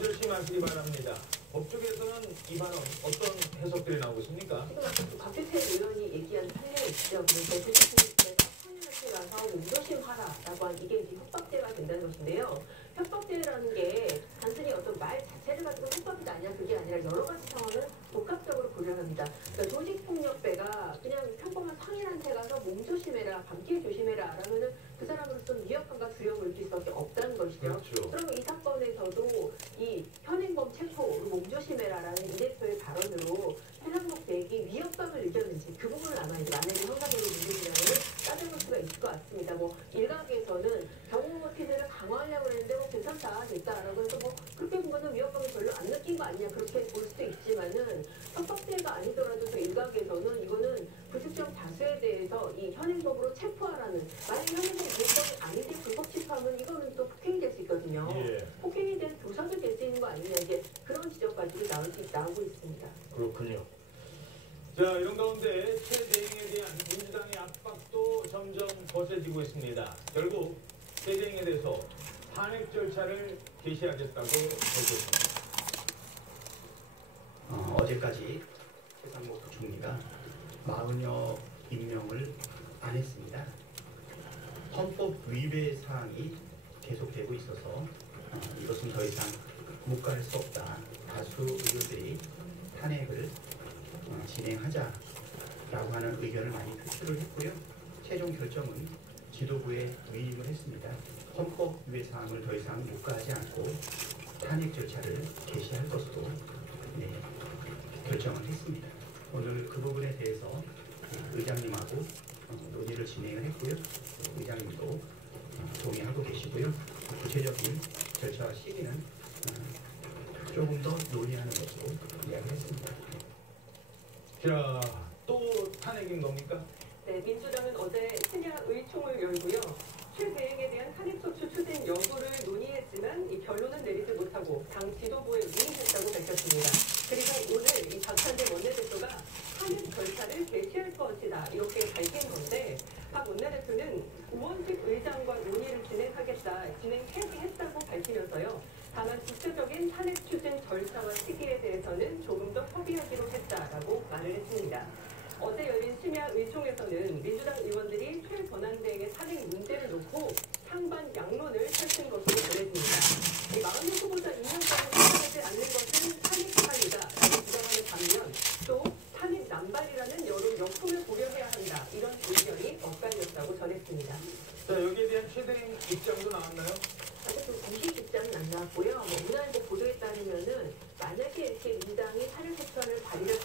조심하시기 바랍니다. 법조계에서는 이 발언 어떤 해석들이 나오고 있습니까? 지금 아까 박규태 의원이 얘기한 판례 있죠. 대표님께서 판례한테 가서 몸조심하라라고 한 이게 이제 협박죄가 된다는 것인데요. 협박죄라는 게 단순히 어떤 말 자체를 가지고 협박이 아니라 그게 아니라 여러 가지 상황을 복합적으로 고려를 합니다. 그러니까 조직폭력배가 그냥 평범한 상인한테 가서 몸조심해라, 감기에 조심해라 라면은 그 사람으로서는 위협감과 두려움을 느낄 수밖에 없다는 것이죠. 그렇죠. 그러면 이 사건에서도 이 현행범 체포, 몸조심해라라는 이 대표의 발언으로 해상목 대액이 위협감을 느꼈는지 그 부분을 아마 이제 만약에 형사적으로 문제지라면 따져볼 수가 있을 것 같습니다. 뭐 일각에서는 경호 피해를 강화하려고 했는데 뭐 괜찮다, 됐다라고 해서 뭐 그렇게 보면은 위협감을 별로 안 느낀 거 아니냐 그렇게 볼 수도 있지만은 협박죄가 아니더라도 또 일각에서는 이거는 불특정 다수에 대해서 이 현행법으로 체포하라는 만약에 현행법 불법이 아닌데 불법 체포하면 이거는 또 폭행이 될 수 있거든요. 예. 폭행에 대한 조사도 될 수 있는 거 아니냐 이제 그런 지적까지도 나오고 있습니다. 그렇군요. 자, 이런 가운데 최 대행에 대한 민주당의 압박도 점점 거세지고 있습니다. 결국 최 대행에 대해서 탄핵 절차를 개시하겠다고 밝혔습니다. 어제까지 최상목 부총리가 40여 임명을 안 했습니다. 헌법 위배 사항이 계속되고 있어서 이것은 더 이상 묵과할 수 없다. 다수 의원들이 탄핵을 진행하자라고 하는 의견을 많이 표출을 했고요. 최종 결정은 지도부에 위임을 했습니다. 헌법 위배 사항을 더 이상 묵과하지 않고 탄핵 절차를 개시할 것으로 결정을 했습니다. 오늘 그 부분에 대해서 의장님하고 논의를 진행을 했고요. 의장님도 동의하고 계시고요. 구체적인 절차와 시기는 조금 더 논의하는 것으로 이야기했습니다. 자, 또 탄핵인 겁니까? 네, 민주당은 어제 신야 의총을 열고요. 최 대행에 대한 탄핵소추 추진 여부를 논의했지만 이 결론은 내리지 못하고 당 지도부에 위임했다고 밝혔습니다. 그리고 오늘 이 박찬대 원내대표가 탄핵 절차를 개시할 것이다 이렇게 밝힌 건데 박 원내대표는 우원식 의장과 논의를 진행했다고 밝히면서요. 다만 구체적인 탄핵 추진 절차와 시기에 대해서는 조금 더 협의하기로 했다라고 말을 했습니다. 어제 열린 심야 의총에서는 민주당 의원들이 최 권한대행의 탄핵 문제를 놓고 상반 양론을 펼친 것으로 전해집니다. 40명 후보자 임명장을 수사하지 않는 것은 탄핵 사유다라고 주장하는 반면 또 탄핵 남발이라는 여론 역풍을 고려해야 한다 이런 의견이 엇갈렸다고 전했습니다. 자, 여기에 대한 최 대행 입장도 나왔나요? 아직 좀 공식 입장은 안 나왔고요. 문화일보 보도에 따르면은 만약에 이렇게 민주당이 탄핵 소추안을 발의를